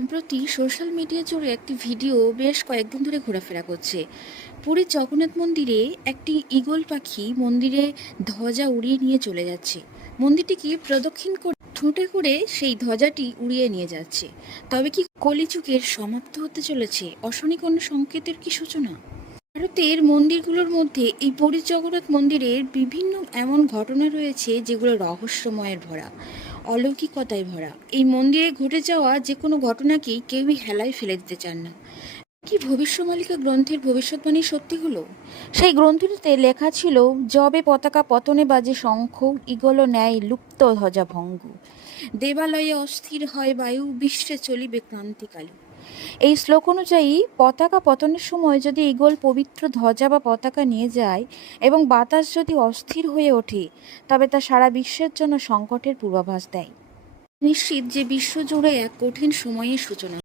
সম্প্রতি social media জুড়ে একটি ভিডিও বেশ কয়েকদিন ধরে ঘোরাফেরা করছে। পুরীর জগন্নাথ মন্দিরে একটি ঈগল পাখি মন্দিরে ধ্বজা উড়িয়ে নিয়ে চলে যাচ্ছে। মন্দিরটিকে প্রদক্ষিণ করে ঠুঁটে করে সেই ধ্বজাটি উড়িয়ে নিয়ে যাচ্ছে। তবে কি কলিযুগের সমাপ্ত হতে চলেছে? অশনি কোনো সংকেতের কি সূচনা? ভারতের মন্দিরগুলোর মধ্যে এই পুরীর জগন্নাথ মন্দিরের বিভিন্ন এমন ঘটনা রয়েছে যেগুলো রহস্যময়ের ভরা, অলৌকিকতায় ভরা। এই মন্দিরে ঘটে যাওয়া যে কোনো ঘটনাকেই কেউই হেলায় ফেলে দিতে চান না। কি ভবিষ্যমালিকা গ্রন্থের ভবিষ্যৎবাণী সত্যি হলো? সেই গ্রন্থটিতে লেখা ছিল, যবে পতাকা পতনে বাজে শঙ্খ, ঈগল ন্যায় লুপ্ত ধ্বজা ভঙ্গ, দেবালয়ে অস্থির হয় বায়ু, বিশ্বে চলিবে ক্রান্তিকালী। এই শ্লোক অনুযায়ী পতাকা পতনের সময় যদি ঈগল পবিত্র ধ্বজা বা পতাকা নিয়ে যায় এবং বাতাস যদি অস্থির হয়ে ওঠে, তবে তা সারা বিশ্বের জন্য সংকটের পূর্বাভাস দেয়। নিশ্চিত যে বিশ্বজুড়ে এক কঠিন সময়ের সূচনা।